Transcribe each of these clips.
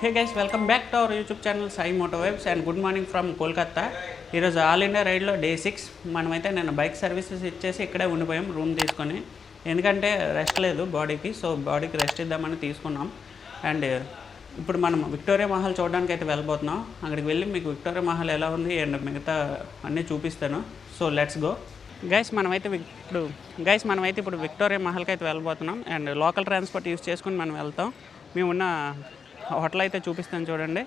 Hey guys, welcome back to our YouTube channel Sai moto vibes and good morning from Kolkata. ఈరోజు all India రైడ్లో day 6. మనమైతే నేను bike services ఇచ్చేసి ఇక్కడే ఉండిపోయాం room తీసుకొని. ఎందుకంటే రెస్ట్ లేదు బాడీకి, సో బాడీకి రెస్ట్ ఇద్దామని తీసుకున్నాం. అండ్ ఇప్పుడు మనం విక్టోరియా మహల్ చూడడానికి అయితే వెళ్ళబోతున్నాం. అక్కడికి వెళ్ళి మీకు విక్టోరియా మహల్ ఎలా ఉంది అండ్ మిగతా అన్నీ చూపిస్తాను. So let's go guys. మనమైతే ఇప్పుడు విక్టోరియా మహల్కి అయితే వెళ్ళబోతున్నాం. అండ్ లోకల్ ట్రాన్స్పోర్ట్ యూస్ చేసుకుని మనం వెళ్తాం. మేమున్న హోటల్ అయితే చూపిస్తాను చూడండి.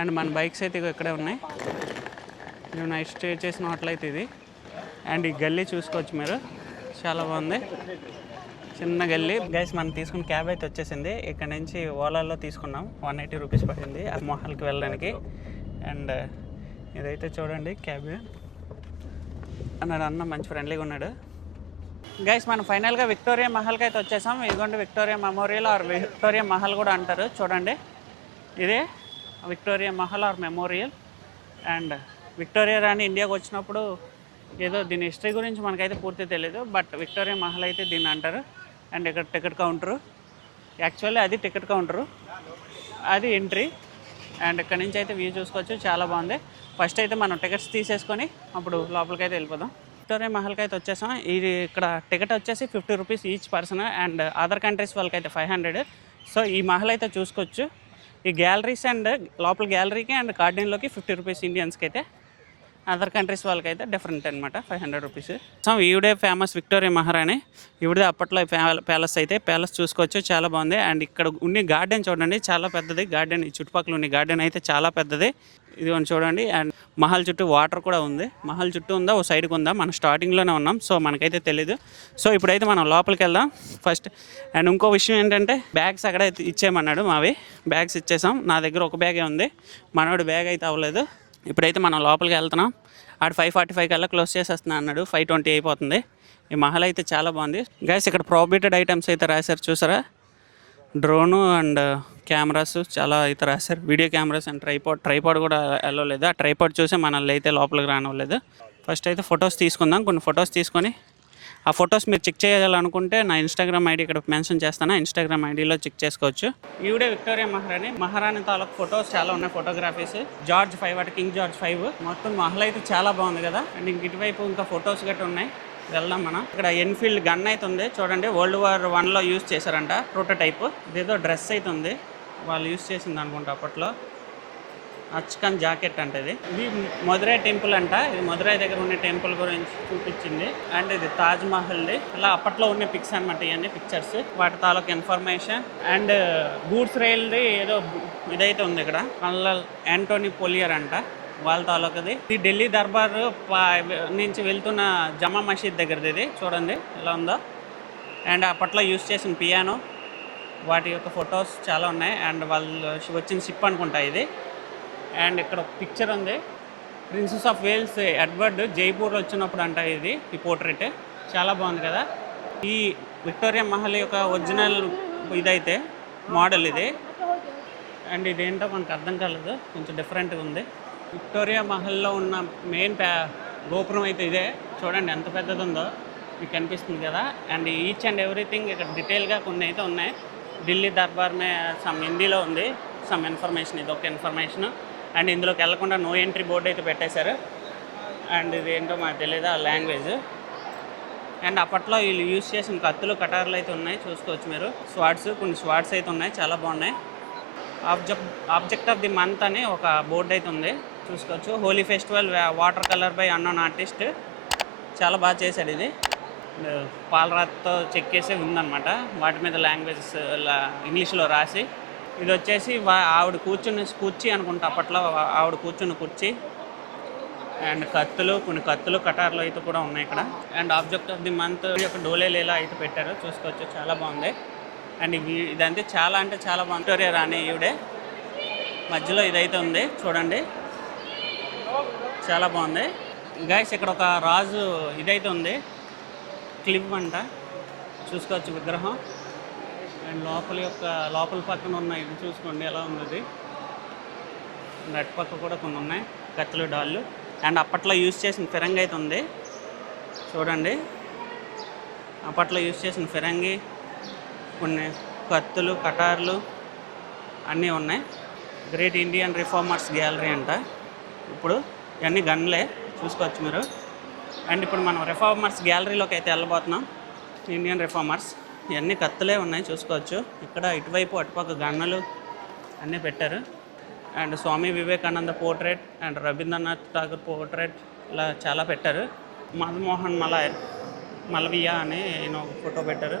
అండ్ మన బైక్స్ అయితే ఇక్కడే ఉన్నాయి. మేము నైట్ స్టే చేసిన హోటల్ అయితే ఇది. అండ్ ఈ గల్లీ చూసుకోవచ్చు మీరు, చాలా బాగుంది, చిన్న గల్లీ. గైస్ మనం తీసుకున్న క్యాబ్ అయితే వచ్చేసింది. ఇక్కడ నుంచి ఓలాలో తీసుకున్నాం, 180 రూపీస్ పడింది ఆ మహల్కి వెళ్ళడానికి. అండ్ ఇదైతే చూడండి క్యాబ్. అన్నాడు అన్న మంచి ఫ్రెండ్లీగా ఉన్నాడు. గైస్ మనం ఫైనల్గా విక్టోరియా మహల్కి అయితే వచ్చేసాం. ఇదిగోండి Victoria Memorial or Victoria Mahal కూడా అంటారు చూడండి. ఇదే Victoria Mahal or Memorial. And Victoria రాణి ఇండియాకి వచ్చినప్పుడు ఏదో దీని హిస్టరీ గురించి మనకైతే పూర్తి తెలియదు, బట్ విక్టోరియా మహల్ అయితే దీన్ని అంటారు. అండ్ ఇక్కడ టికెట్ కౌంటరు, యాక్చువల్లీ అది టికెట్ కౌంటరు, అది ఎంట్రీ. అండ్ ఇక్కడ నుంచి అయితే వ్యూ చూసుకోవచ్చు, చాలా బాగుంది. ఫస్ట్ అయితే మనం టికెట్స్ తీసేసుకొని అప్పుడు లోపలికి అయితే వెళ్ళిపోదాం. విక్టోరియా మహల్కి అయితే వచ్చేసాం. ఇది ఇక్కడ టికెట్ వచ్చేసి 50 rupees each person. And other countries వాళ్ళకి అయితే 500. సో ఈ మహల్ అయితే చూసుకోవచ్చు. ఈ గ్యాలరీస్ అండ్ లోపల గ్యాలరీకి అండ్ గార్డెన్లోకి 50 రూపీస్ ఇండియన్స్కి అయితే, అదర్ కంట్రీస్ వాళ్ళకైతే డిఫరెంట్ అనమాట, 500 రూపీస్. సో ఈవిడే ఫేమస్ విక్టోరియా మహారాణి. ఈవిడే అప్పట్లో ప్యాలెస్ అయితే ప్యాలెస్ చూసుకోవచ్చు, చాలా బాగుంది. అండ్ ఇక్కడ ఉండే గార్డెన్ చూడండి, చాలా పెద్దది గార్డెన్. ఈ చుట్టుపక్కల ఉండే గార్డెన్ అయితే చాలా పెద్దది. ఇది చూడండి. అండ్ మహల్ చుట్టూ వాటర్ కూడా ఉంది. మహల్ చుట్టూ ఉందా ఓ సైడ్కి ఉందా, మనం స్టార్టింగ్లోనే ఉన్నాం, సో మనకైతే తెలీదు. సో ఇప్పుడైతే మనం లోపలికి వెళ్దాం ఫస్ట్. అండ్ ఇంకో విషయం ఏంటంటే బ్యాగ్స్ అక్కడ ఇచ్చేయమన్నాడు. మావి బ్యాగ్స్ ఇచ్చేసాం. నా దగ్గర ఒక బ్యాగే ఉంది, మనోడి బ్యాగ్ అయితే అవ్వలేదు. ఇప్పుడైతే మనం లోపలికి వెళ్తున్నాం. ఆడు 5:45 కల్లా క్లోజ్ చేసేస్తున్నా అన్నాడు, 5:20 అయిపోతుంది. ఈ మహల్ అయితే చాలా బాగుంది గైస్. ఇక్కడ ప్రోహిబిటెడ్ ఐటమ్స్ అయితే రాశారు చూసారా, డ్రోను అండ్ కెమెరాస్ చాలా అయితే రాశారు. వీడియో కెమెరాస్ అండ్ ట్రైపాడ్ కూడా వెళ్ళలేదు. ఆ ట్రైపాడ్ చూసి మనల్ని అయితే లోపలికి రానివ్వలేదు. ఫస్ట్ అయితే ఫొటోస్ తీసుకుందాం. కొన్ని ఫొటోస్ తీసుకొని ఆ ఫొటోస్ మీరు చెక్ చేయాలనుకుంటే నా ఇన్స్టాగ్రామ్ ఐడి ఇక్కడ మెన్షన్ చేస్తాను, ఇన్స్టాగ్రామ్ ఐడిలో చెక్ చేసుకోవచ్చు. ఈవిడే విక్టోరియా మహారాణి తాలూకు ఫొటోస్ చాలా ఉన్నాయి, ఫోటోగ్రఫీస్. జార్జ్ 5 అటు కింగ్ జార్జ్ 5. మొత్తం మహల్ అయితే చాలా బాగుంది కదా. అండ్ ఇంక ఇటువైపు ఇంకా ఫొటోస్ గట్రా ఉన్నాయి, వెళ్దాం మనం. ఇక్కడ ఎన్ఫీల్డ్ గన్ అయితే ఉంది చూడండి, World War I యూజ్ చేశారంట, ప్రోటోటైప్. ఇదేదో డ్రెస్ అయితే ఉంది, వాళ్ళు యూజ్ చేసింది అనుకుంటా అప్పట్లో. అచ్కన్ జాకెట్ అంటే ఇది మధురై టెంపుల్ అంట. ఇది మధురై దగ్గర ఉన్న టెంపుల్ గురించి చూపించింది. అండ్ ఇది తాజ్ మహల్ది. అలా అప్పట్లో ఉన్న పిక్స్ అనమాట, ఇవన్నీ పిక్చర్స్, వాటి తాలూకు ఇన్ఫర్మేషన్. అండ్ గూడ్స్ రైల్ది ఏదో ఇదైతే ఉంది ఇక్కడ, కల్నల్ యాంటోనీ పొలియర్ అంట, వాళ్ళ తాలూకుది. ఇది ఢిల్లీ దర్బార్ నుంచి వెళ్తున్న జమా మసీద్ దగ్గరది. ఇది చూడండి ఎలా ఉందో. అండ్ అప్పట్లో యూజ్ చేసిన పియానో, వాటి యొక్క ఫొటోస్ చాలా ఉన్నాయి. అండ్ వాళ్ళు వచ్చిన షిప్ అనుకుంటా ఇది. అండ్ ఇక్కడ ఒక పిక్చర్ ఉంది, princess of Wales Edward Jaipur వచ్చినప్పుడు అంట ఇది, ఈ పోర్ట్రేట్ చాలా బాగుంది కదా. ఈ విక్టోరియా మహల్ యొక్క ఒరిజినల్ ఇదైతే మోడల్ ఇది. అండ్ ఇదేంటో మనకు అర్థం కాలేదు, కొంచెం డిఫరెంట్గా ఉంది. విక్టోరియా మహల్లో ఉన్న మెయిన్ గోపురం అయితే ఇదే. చూడండి ఎంత పెద్దది ఉందో, మీకు కనిపిస్తుంది కదా. అండ్ ఈచ్ అండ్ ఎవ్రీథింగ్ ఇక్కడ డీటెయిల్గా కొన్ని అయితే ఉన్నాయి. ఢిల్లీ దర్బార్ సమ్ హిందీలో ఉంది సమ్ ఇన్ఫర్మేషన్, ఇది ఒక ఇన్ఫర్మేషన్. అండ్ ఇందులోకి వెళ్ళకుండా నో ఎంట్రీ బోర్డు అయితే పెట్టేశారు. అండ్ ఇది ఏంటో మాకు తెలియదు ఆ లాంగ్వేజ్. అండ్ అప్పట్లో వీళ్ళు యూజ్ చేసిన కత్తులు కటార్లు అయితే ఉన్నాయి, చూసుకోవచ్చు మీరు. కొన్ని స్వార్డ్స్ అయితే ఉన్నాయి, చాలా బాగున్నాయి. ఆబ్జెక్ట్ ఆఫ్ ది మంత్ అని ఒక బోర్డు అయితే ఉంది, చూసుకోవచ్చు. Holi festival water colour by unknown artist, చాలా బాగా చేశాడు ఇది. పాలరాతితో చెక్కేసి ఉందన్నమాట, వాటి మీద లాంగ్వేజెస్ ఇంగ్లీష్లో రాసి. ఇది వచ్చేసి ఆవిడ కూర్చున్న కుర్చీ అనుకుంటా, అప్పట్లో ఆవిడ కూర్చున్న కుర్చీ. అండ్ కొన్ని కత్తులు కటార్లు అయితే కూడా ఉన్నాయి ఇక్కడ. And object of the month యొక్క డోలే లీలా అయితే పెట్టారు, చూసుకోవచ్చు, చాలా బాగుంది. అండ్ ఇదంతే చాలా అంటే చాలా బాగుంది. విక్టోరియా రాణి ఈవిడే. మధ్యలో ఇదైతే ఉంది చూడండి, చాలా బాగుంది గైస్. ఇక్కడ ఒక రాజు ఇదైతే ఉంది, క్లిప్ అంట, చూసుకోవచ్చు విగ్రహం. అండ్ లోపల పక్కన ఉన్న ఇది చూసుకోండి ఎలా ఉంది. నట్ పక్క కూడా కొన్ని ఉన్నాయి, కత్తులు డాళ్ళు. అండ్ అప్పట్లో యూజ్ చేసిన ఫిరంగి అయితే ఉంది చూడండి, అప్పట్లో యూజ్ చేసిన ఫిరంగి, కొన్ని కత్తులు కటార్లు అన్నీ ఉన్నాయి. గ్రేట్ ఇండియన్ రిఫార్మర్స్ గ్యాలరీ అంట. ఇప్పుడు ఇవన్నీ గన్లే చూసుకోవచ్చు మీరు. అండ్ ఇప్పుడు మనం రిఫార్మర్స్ గ్యాలరీలోకి అయితే వెళ్ళబోతున్నాం. ఇండియన్ రిఫార్మర్స్ ఇవన్నీ కత్తులే ఉన్నాయి చూసుకోవచ్చు. ఇక్కడ ఇటువైపు అటుపక్క గన్నులు అన్నీ పెట్టారు. And Swami Vivekananda portrait and Rabindranath Tagore portrait ఇలా చాలా పెట్టారు. మదన్మోహన్ మలవియా అని ఒక ఫోటో పెట్టారు.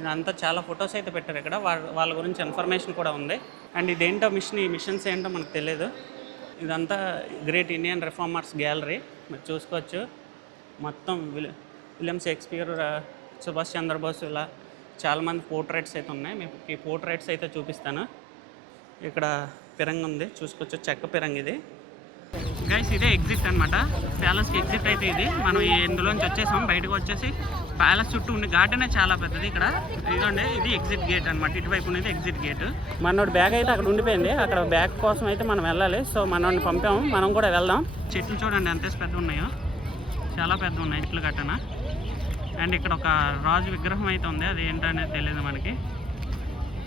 ఇదంతా చాలా ఫొటోస్ అయితే పెట్టారు ఇక్కడ. వాళ్ళ గురించి ఇన్ఫర్మేషన్ కూడా ఉంది. అండ్ ఇదేంటో ఈ మిషన్స్ ఏంటో మనకు తెలియదు. ఇదంతా గ్రేట్ ఇండియన్ రిఫార్మర్స్ గ్యాలరీ మీరు చూసుకోవచ్చు. మొత్తం విలియం షేక్స్పియర్, సుభాష్ చంద్రబోస్ ఇలా చాలామంది పోర్ట్రేట్స్ అయితే ఉన్నాయి. మీకు ఈ పోర్ట్రేట్స్ అయితే చూపిస్తాను. ఇక్కడ పిరంగి ఉంది చూసుకోవచ్చు, చెక్క పిరంగి ఇది. గైస్ ఇదే ఎగ్జిట్ అనమాట, ప్యాలెస్కి ఎగ్జిట్ అయితే ఇది. మనం ఇందులోంచి వచ్చేసాం. బయటకు వచ్చేసి ప్యాలెస్ చుట్టూ ఉండే గార్డెనే చాలా పెద్దది ఇక్కడ. ఇదండి ఇది ఎగ్జిట్ గేట్ అనమాట. ఇటువైపు ఉన్నది ఎగ్జిట్ గేట్. మనోడి బ్యాగ్ అయితే అక్కడ ఉండిపోయింది. అక్కడ బ్యాగ్ కోసం అయితే మనం వెళ్ళాలి. సో మనోడిని పంపాము, మనం కూడా వెళ్దాం. చెట్లు చూడండి ఎంత పెద్ద ఉన్నాయో, చాలా పెద్ద ఉన్నాయి చెట్లు కట్టన. అండ్ ఇక్కడ ఒక రాజు విగ్రహం అయితే ఉంది, అది ఏంటనేది తెలియదు మనకి.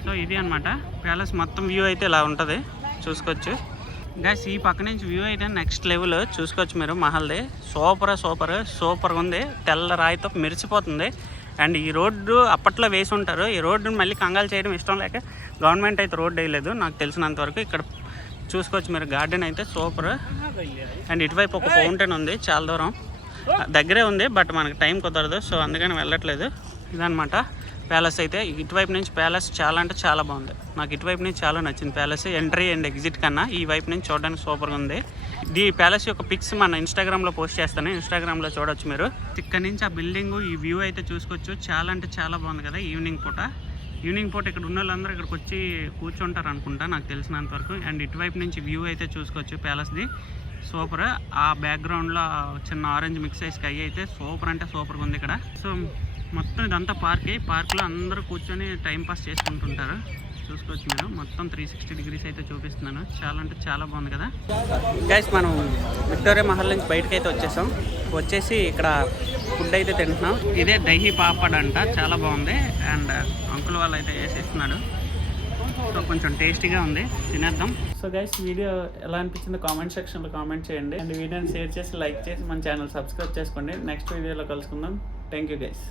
సో ఇది అనమాట ప్యాలెస్ మొత్తం వ్యూ అయితే ఇలా ఉంటుంది చూసుకోవచ్చు. గైస్ ఈ పక్క నుంచి వ్యూ అయితే నెక్స్ట్ లెవెల్ చూసుకోవచ్చు మీరు. మహల్ది సూపర్గా ఉంది. తెల్ల రాయితో మెరిసిపోతుంది. అండ్ ఈ రోడ్డు అప్పట్లో వేసి ఉంటారు. ఈ రోడ్డుని మళ్ళీ కంగాలు చేయడం ఇష్టం లేక గవర్నమెంట్ అయితే రోడ్డు వేయలేదు నాకు తెలిసినంత వరకు. ఇక్కడ చూసుకోవచ్చు మీరు, గార్డెన్ అయితే సూపర్. అండ్ ఇటువైపు ఒక ఫౌంటైన్ ఉంది, చాలా దూరం దగ్గరే ఉంది, బట్ మనకు టైం కుదరదు, సో అందుకని వెళ్ళట్లేదు. ఇదనమాట ప్యాలెస్ అయితే. ఇటువైపు నుంచి ప్యాలెస్ చాలా అంటే చాలా బాగుంది. నాకు ఇటువైపు నుంచి చాలా నచ్చింది ప్యాలెస్. ఎంట్రీ అండ్ ఎగ్జిట్ కన్నా ఈ వైపు నుంచి చూడడానికి సూపర్గా ఉంది. ఈ ప్యాలెస్ యొక్క పిక్స్ మన ఇన్స్టాగ్రామ్లో పోస్ట్ చేస్తాను, ఇన్స్టాగ్రామ్లో చూడవచ్చు మీరు. ఇక్కడ నుంచి ఆ బిల్డింగ్ ఈ వ్యూ అయితే చూసుకోవచ్చు. చాలా అంటే చాలా బాగుంది కదా ఈవినింగ్ పూట. ఇక్కడ ఉన్న వాళ్ళందరూ ఇక్కడికి వచ్చి కూర్చుంటారు అనుకుంటా నాకు తెలిసినంత వరకు. అండ్ ఇటువైపు నుంచి వ్యూ అయితే చూసుకోవచ్చు ప్యాలెస్ది, సూపర్. ఆ బ్యాక్గ్రౌండ్లో చిన్న ఆరెంజ్ మిక్స్ అయ్యి స్కై అయితే సూపర్ అంటే సూపర్గా ఉంది ఇక్కడ. సో మొత్తం ఇదంతా పార్క్లో అందరూ కూర్చొని టైంపాస్ చేసుకుంటుంటారు చూసుకోవచ్చు మీరు. మొత్తం 360 డిగ్రీస్ అయితే చూపిస్తున్నాను. చాలా అంటే చాలా బాగుంది కదా గైస్. మనం విక్టోరియా మహల్ నుంచి బయటకు అయితే వచ్చేసి ఇక్కడ ఫుడ్ అయితే తింటున్నాం. ఇదే దహీ పాపడ్ అంట, చాలా బాగుంది. అండ్ అంకుల్ వాళ్ళు అయితే వేసేస్తున్నాడు, సో కొంచెం టేస్టీగా ఉంది, తినేద్దాం. సో గైస్ వీడియో ఎలా అనిపించిందో కామెంట్ సెక్షన్లో కామెంట్ చేయండి. అండ్ వీడియోని షేర్ చేసి లైక్ చేసి మన ఛానల్ సబ్స్క్రైబ్ చేసుకోండి. నెక్స్ట్ వీడియోలో కలుసుకుందాం. Thank you guys.